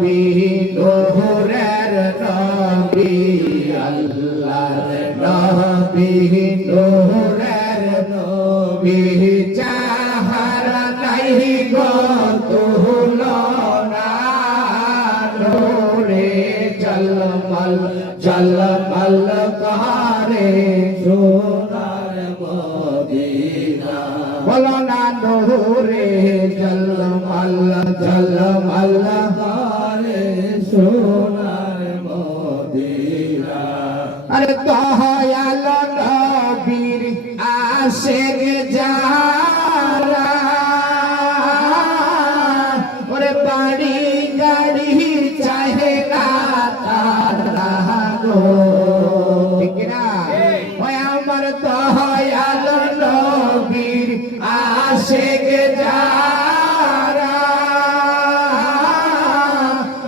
নবী নূরের নবী আল্লাহর নবী নূরের নবী যাহার নাই গো তুলনা নূরে ঝলমল ঝলমল করে সোনার মদিনা বলো না নূরে ঝলমল ঝলমল করে সোনার মদিনা আরে দয়াল নবীর আশিক যারা ওরে বাড়ি গাড়ি চাহে না তারা গো ঠিক না ওই আমার দয়াল নবীর আশিক যারা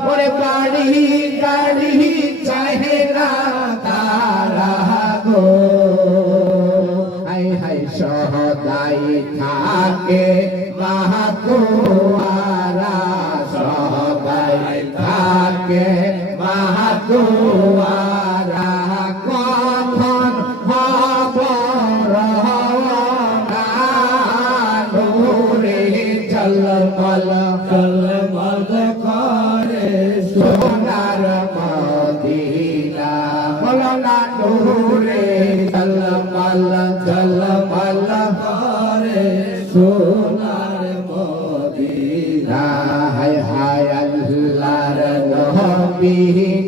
ওরে বাড়ি গাড়ি চাহে না তারা গো হাই হাই সদাই থাকে মাহাতুয়ারা সদাই থাকে মাহাতুয়ারা কখন হব রওনা নূরে ঝলমল ঝলমল করে সোনার মদিনা বলো না নূরে ঝলমল ঝলমল করে সোনার মদিনা হায় হায় আল্লাহর নবী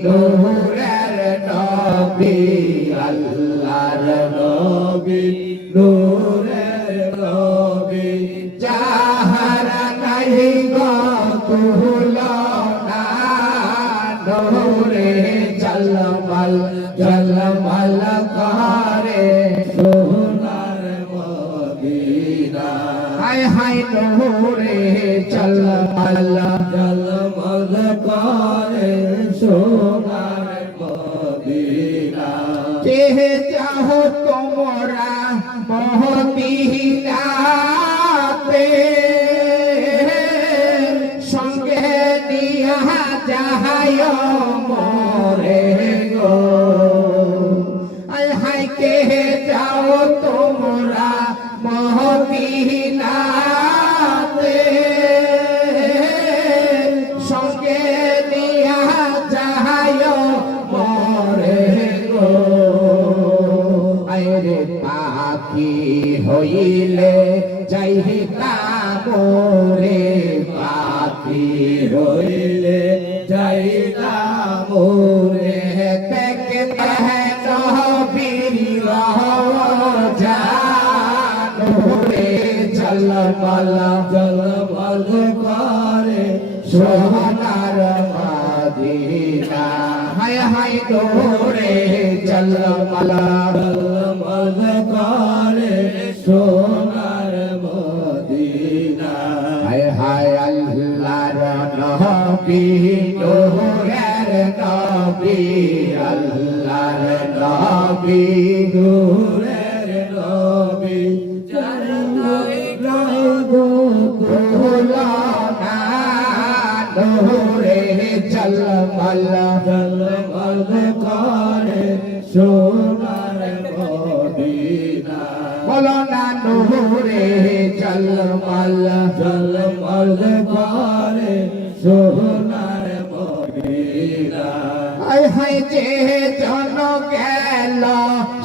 নূরের নবী আল্লাহর নবী নূরের নবী যাহার নাই গো তুলনা নূরে ঝলমল ঝলমল করে সোনার মদিনা হায় হায় নূরে ঝলমল ঝলমল করে সোনার মদিনা কে চাহো তোমরা মদিনাতে সঙ্গে নিয়া যাহায় মোরে গো আয় হায় কে যাও তোমরা মদিনাতে সঙ্গে নিয়া যাহায় মোরে গো আরে পাখি হইলে যাইতা মোরে পাখি হইলে যাইতা মোরে দেখতে নবীর রওজা নূরে ঝলমল ঝলমল করে সোনার মদিনা হায় হায় নূরে ঝলমল ঝলমল করে সোনার মদিনা হায় হায় আল্লাহর নবী নূরের নবী আল্লাহর নবী নূরের নবী নূরে ঝলমল ঝলমল করে সোনার মদিনা বলো না নূরে ঝলমল ঝলমল করে সোনার মদিনা হায় হায় যে জন গেল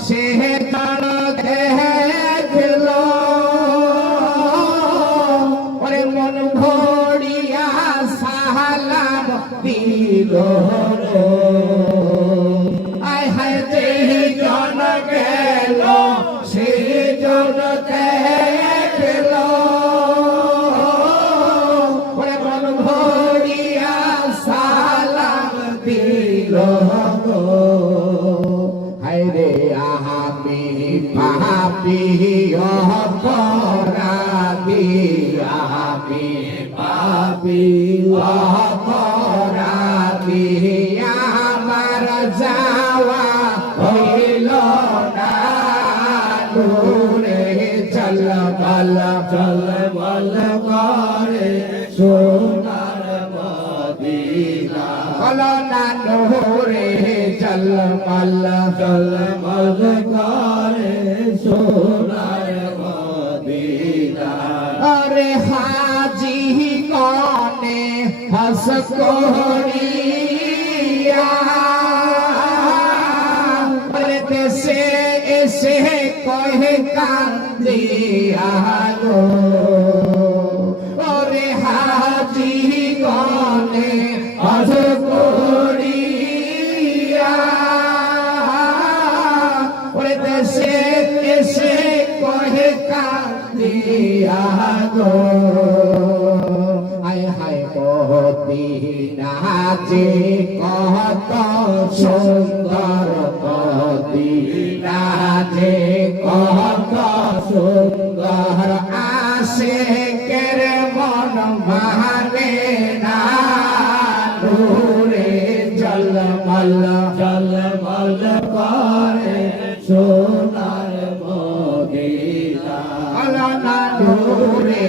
সে জন দেখল ওরে মন ভরিয়া সালাম দিল আয় হায় যে জন গেল সে জন দেখল ওরে মন ভরিয়া সালাম দিল হায় রে আমি পাপী অপরাধী আমি পাপী অপরাধী আমার যাওয়া হইল না নূরে ঝলমল ঝলমল করে সোনার মদিনা বলো না নূরে ঝলমল ঝলমল করে সোনার মদিনা আরে হাজি গনে হস করিয়া বলে দেশে এসে কহে কান্দিয়া গো ওরে হাজি গনে হস করিয়া ওরে দেশে এসে কহে কান্দিয়া গো হায় হায় মদিনা যে কত সুন্দর মদিনা যে কত সুন্দর আশিকের মন মানে না নূরে ঝলমল ঝলমল করে সোনার মদিনা আলানা নূরে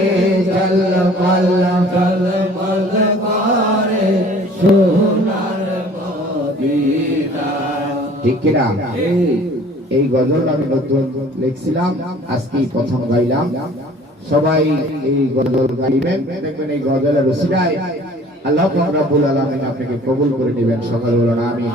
ঝলমল ঝলমল করে সোনার মদিনা ঠিক কিনা এই গজল আমি নতুন লিখছিলাম আজকেই প্রথম গাইলাম সবাই এই গজল গাইবেন দেখবেন এই গজলের রসিলায় আল্লাহ রাব্বুল আলামিন আপনাকে কবুল করে নেবেন সকাল বলুন আমিন